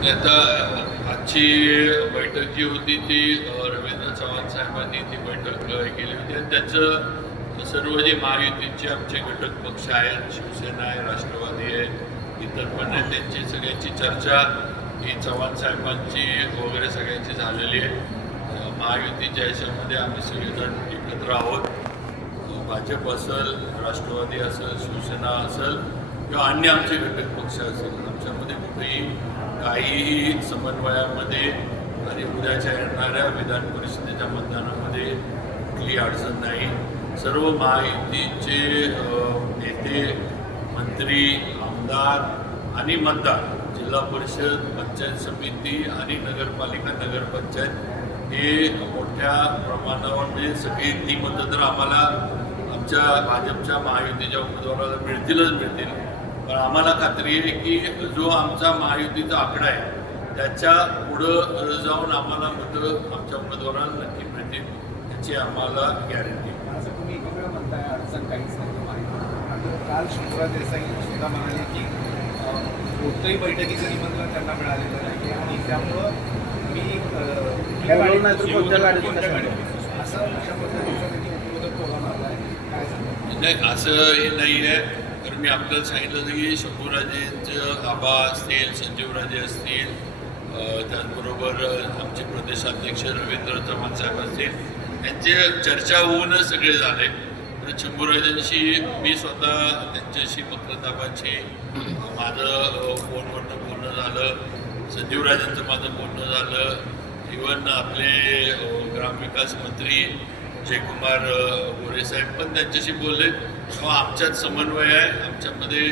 आता आजची बैठक जी होती ती रवींद्र चव्हाण साहेबांनी ती बैठक केली होती आणि त्याचं सर्व जे महायुतीचे आमचे घटक पक्ष आहेत, शिवसेना आहे, राष्ट्रवादी आहे, इतर पण आहेत, त्यांची सगळ्यांची चर्चा ही चव्हाण साहेबांची वगैरे सगळ्यांची झालेली आहे. महायुतीच्या याच्यामध्ये आम्ही सगळेजण एकत्र आहोत. भाजप असेल, राष्ट्रवादी असेल, शिवसेना असेल किंवा अन्य आमचे घटक पक्ष असेल, आमच्यामध्ये कुठेही काहीही समन्वयामध्ये आणि उद्याच्या येणाऱ्या विधान परिषदेच्या मतदानामध्ये कुठली अडचण नाही. सर्व महायुतीचे नेते, मंत्री, आमदार आणि मतदार, जिल्हा परिषद, पंचायत समिती आणि नगरपालिका, नगरपंचायत हे मोठ्या प्रमाणावर म्हणजे सगळी ती मतं तर आम्हाला आमच्या भाजपच्या महायुतीच्या उमेदवाराला मिळतील. पण आम्हाला खात्री आहे की जो आमचा महायुतीचा आकडा आहे त्याच्या पुढं जाऊन आम्हाला मतं आमच्या उमेदवारांना नक्की मिळतील याची आम्हाला गॅरंटी. असं तुम्ही एकीकडे म्हणताय अडचण काहीच नाही. काल शंभूराज देसाई सुद्धा म्हणाले की कोणत्याही बैठकीचं निमंत्रण त्यांना मिळालेलं नाही आणि त्यामुळं मी असं अशा पद्धतीचा त्यांनी उपरोधक टोला मारला आहे. काय सांगतो? नाही, असं हे नाही आहे. तर मी आपल्याला सांगितलं की शंभूराजेंचं आबा असतील, संजीवराजे असतील, त्याचबरोबर आमचे प्रदेशाध्यक्ष रवींद्र चव्हाण साहेब असतील, यांचे चर्चा होऊनच सगळे झाले. तर शंभूराजांशी मी स्वतः त्यांच्याशी पत्रकारांशी माझं फोनवरनं बोलणं झालं, संजीवराजांचं माझं बोलणं झालं. इवन आपले ग्रामविकास मंत्री जयकुमार गोरे साहेब पण त्यांच्याशी बोलले. किंवा आमच्यात समन्वय आहे. आमच्यामध्ये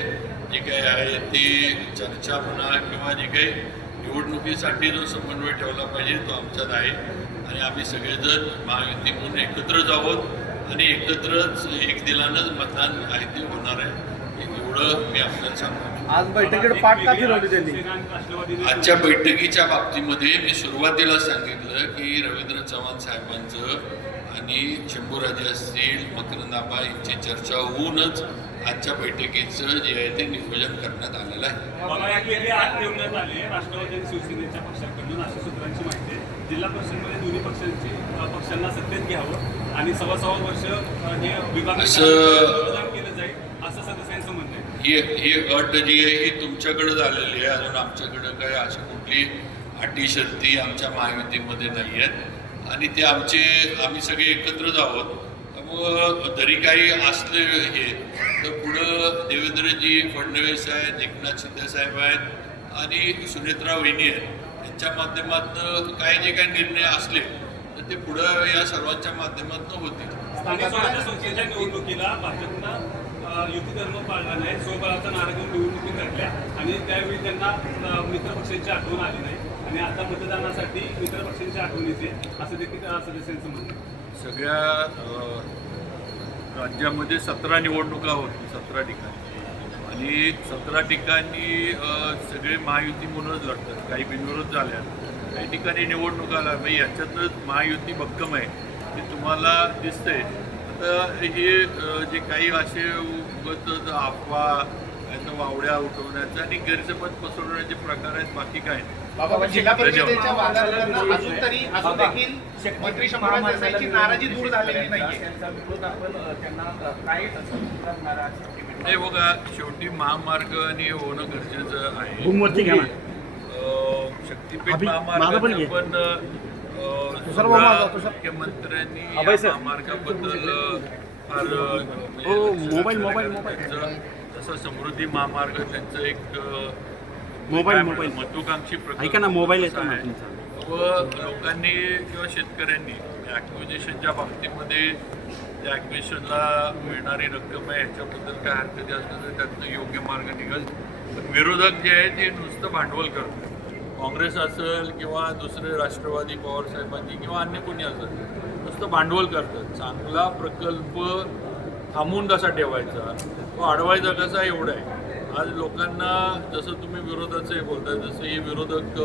जे काही आहे ती चर्चा म्हणा किंवा जे काही निवडणुकीसाठी जो समन्वय ठेवला पाहिजे तो आमच्यात आहे आणि आम्ही सगळेजण महायुती म्हणून एकत्रच आहोत आणि एकत्रच एक दिलानंच मतदान आहे ते होणार आहे. एवढं मी आपल्याला सांगतो. आज बैठकीकडे पाठ का फिरवली त्यांनी? आजच्या बैठकीच्या बाबतीमध्ये मी सुरुवातीला सांगितलं की रवींद्र चव्हाण साहेबांचं आणि शंभूराजे असतील, मकरंद आबा यांची चर्चा होऊनच आजच्या बैठकीचं जे आहे ते नियोजन करण्यात आलेलं आहे. मला एक वेगळे आठ ठेवण्यात आले राष्ट्रवादी आणि शिवसेनेच्या पक्षाकडून अशा सूत्रांची माहिती आहे. जिल्हा परिषदेमध्ये दोन्ही पक्षांना सत्तेत घ्यावं आणि सव्वा वर्ष हे विभाग केलं जाईल असं सदस्यांचं म्हणणं आहे. ही अट जी आहे ही तुमच्याकडे झालेली आहे. अजून आमच्याकडं काही अशी कुठली अटी शर्ती आमच्या महायुतीमध्ये नाही आहेत आणि ते आम्ही सगळे एकत्रच आहोत. त्यामुळं जरी काही असले हे तर पुढं देवेंद्रजी फडणवीस आहेत, एकनाथ शिंदे साहेब आहेत आणि सुनेत्रा वहिनी आहेत, यांच्या माध्यमातून काही जे काही निर्णय असले तर ते पुढं या सर्वांच्या माध्यमातून होतील. स्थानिक स्वराज्य संस्थेच्या निवडणुकीला भाजपनं युती धर्म पाळला नाही, स्वबळाचा नारा घेऊन निवडणुकी लढल्या आणि त्यावेळी त्यांना मित्रपक्षांची आठवण आली नाही आणि आता मतदानासाठी मित्रपक्षांची आठवण येते असं देखील सदस्यांचं म्हणणं आहे. सगळ्या राज्यामध्ये 17 निवडणुका होती, 17 ठिकाणी आणि 17 ठिकाणी सगळे महायुती म्हणूनच लढतात. काही बिनविरोध झाल्या, काही ठिकाणी निवडणुकाला याच्यातच महायुती भक्कम आहे ते तुम्हाला दिसतंय. आता हे जे काही असे उगत अफवा वावड्या उठवण्याचा आणि गैरसमज पसरवण्याचे प्रकार आहेत, बाकी काय जिल्हा परिषदेच्या वादावरून अजून देखील मंत्री शंभूराज देसाईंची नाराजी दूर झालेली नाहीये. नाही बघा, शेवटी महामार्ग आणि होणं गरजेचं आहे. शक्तीपीठ महामार्ग पण मुख्यमंत्र्यांनी महामार्गाबद्दल फार जसं समृद्धी महामार्ग त्यांचं एक महत्वाकांक्षी व लोकांनी किंवा शेतकऱ्यांनी ॲक्विजिशनच्या बाबतीमध्ये त्या ॲक्विजिशनला मिळणारी रक्कम आहे ह्याच्याबद्दल काय हरकती असलं तर त्यातनं योग्य मार्ग निघेल. पण विरोधक जे आहे ते नुसतं भांडवल करतात. काँग्रेस असेल किंवा दुसरे राष्ट्रवादी पवारसाहेबांनी किंवा अन्य कोणी असेल नुसतं भांडवल करतात. चांगला प्रकल्प थांबवून कसा ठेवायचा, तो अडवायचा कसा, एवढा आहे. आज लोकांना जसं तुम्ही विरोधाचे बोलताय, जसं हे विरोधक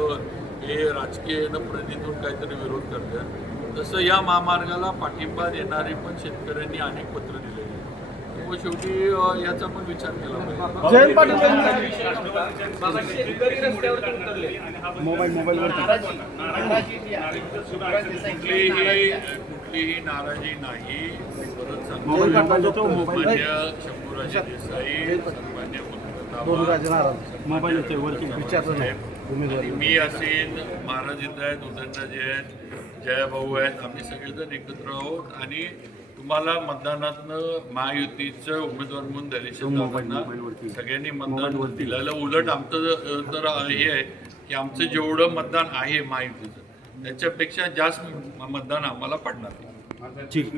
हे राजकीय प्रणितून काहीतरी विरोध करतात, तसं या महामार्गाला पाठिंबा देणारे पण शेतकऱ्यांनी अनेक पत्र दिलेली आहेत. मग शेवटी याचा पण विचार केला पाहिजे. जयंत पाटील यांनी कुठलीही नाराजी नाही. मी परत सांगतो, सन्मान्य शंभूराजे देसाई, सन्मान्य आणि मी असेन, महाराज इथं आहेत, उदयनराजे आहेत, जयाभाऊ आहेत, आम्ही सगळेजण एकत्र आहोत आणि तुम्हाला मतदानातनं महायुतीचं उमेदवार म्हणून दलित सगळ्यांनी मतदान दिलेलं. उलट आमचं तर हे आहे की आमचं जेवढं मतदान आहे महायुतीचं त्याच्यापेक्षा जास्त मतदान आम्हाला पडणार. ठीक.